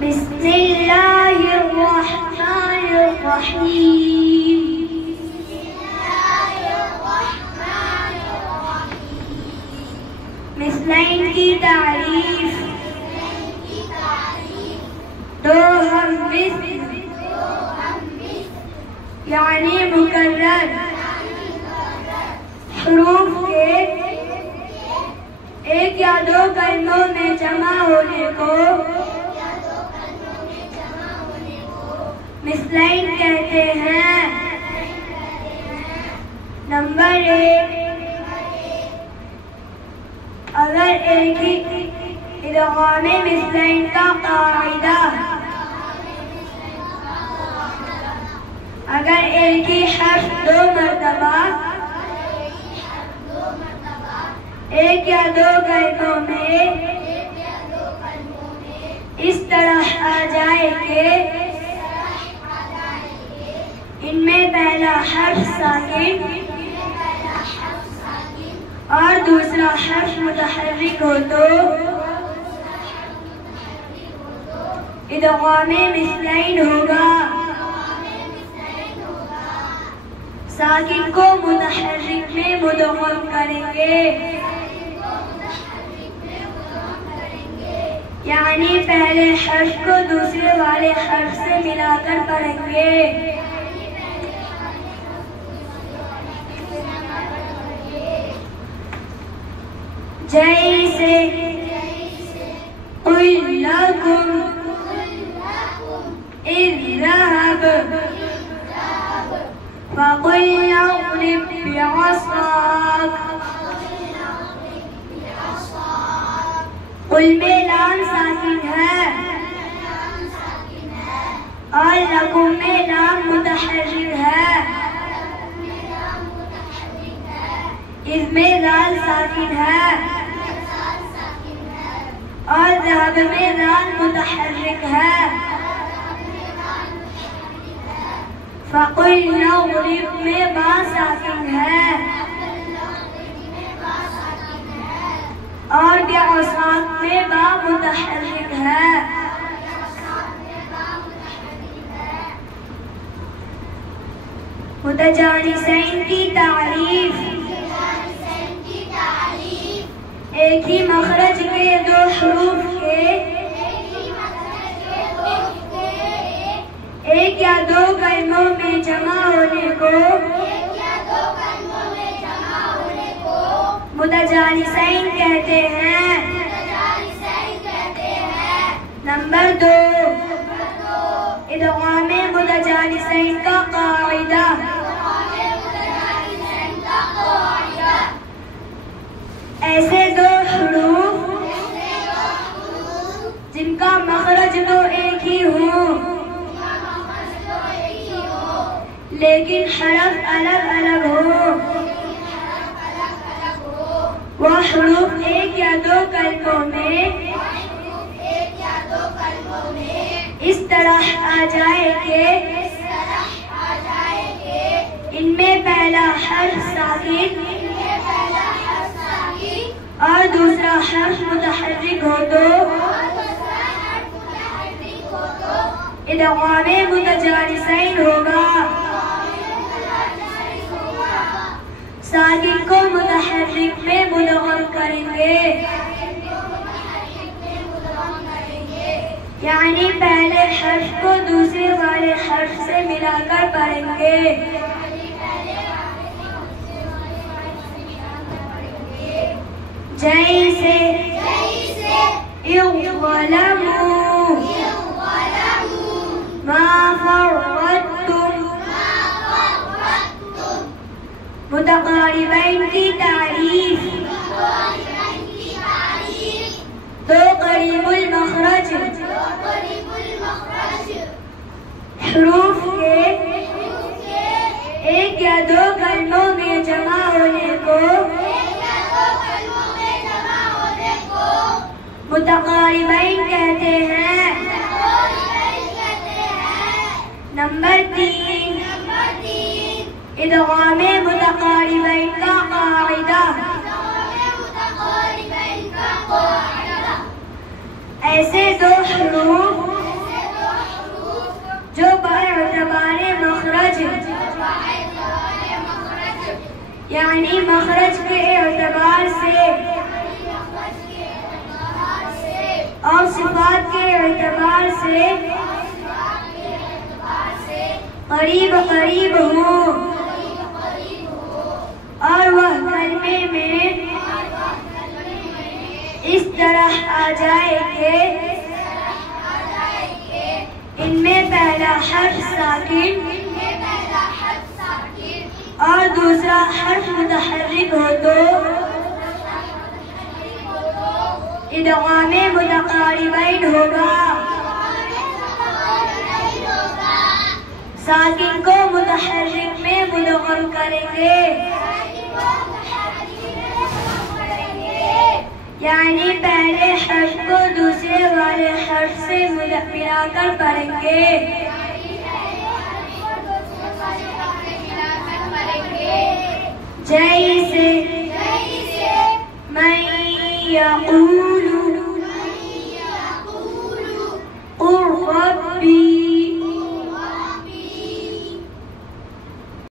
بسم اللہ الرحمن الرحیم. مثلین کی تعریف. دو ہم مثل یعنی مکرر حروف کے ایک یا دو کلموں میں جمع ہونے کو مثلین کہتے ہیں. نمبر 1، اگر ایک ہی ادغام مثلین کا قاعدہ، اگر ایک ہی حرف دو مرتبہ ایک یا دو کلموں میں اس طرح آ جائے کہ ان میں پہلا حرف ساکن اور دوسرا حرف متحرک ہو تو ادغام مثلین ہوگا. ساکن کو متحرک میں مدغم کریں گے، یعنی پہلے حرف کو دوسرے والے حرف سے ملا کر پڑھیں گے. جیسے قل لکم اذهب فقل اضرب بعصاک. قل میں لام ساکن ہے اور لکم میں لام متحرک ہے. اذ میں لام ساکن ہے اور ذهب میں لام متحرک ہے. فقل نضرب میں با ساکن ہے اور بعصاک میں با متحرک ہے. متجانسین کی تعریف. ایک ہی مخرج کے دو حروف کے ایک یا دو کلموں میں جمع ہونے کو متجانسین کہتے ہیں. نمبر 2، ادغام متجانسین کا قاعدہ. ایسے دو حروف جن کا مخرج تو ایک ہی ہو لیکن حرف الگ الگ ہو، وہ حروف ایک یا دو کلموں میں اس طرح آ جائے کہ ان میں پہلا حرف ساکن اور دوسرا حرف متحرک ہو تو ادغام متجانسین ہوگا. ساکن کو متحرک میں مدغم کریں گے، یعنی پہلے حرف کو دوسرے والے حرف سے ملا کر پڑھیں گے. جیسے اظلموا ما فرطتم. متقاربین کی تعریف. دو قریب المخرج حروف کے ایک یا دو کلموں میں جمع ہونے کو متقاربین کہتے ہیں. نمبر 3، ادغام متقاربین کا قاعدہ. ایسے دو حروف مخرج یعنی مخرج کے اعتبار سے اور صفات کے اعتبار سے قریب قریب ہوں اور وہ کلمے میں اس طرح آ جائے کہ ان میں پہلا حرف ساکن اور دوسرا حرف متحرک ہو تو ادغام متقاربین ہوگا. ساکن کو متحرک میں مدغم کریں گے یعنی پہلے حرف کو دوسرے والے حرف سے ملا کر پڑھیں گے. جیسے من یقول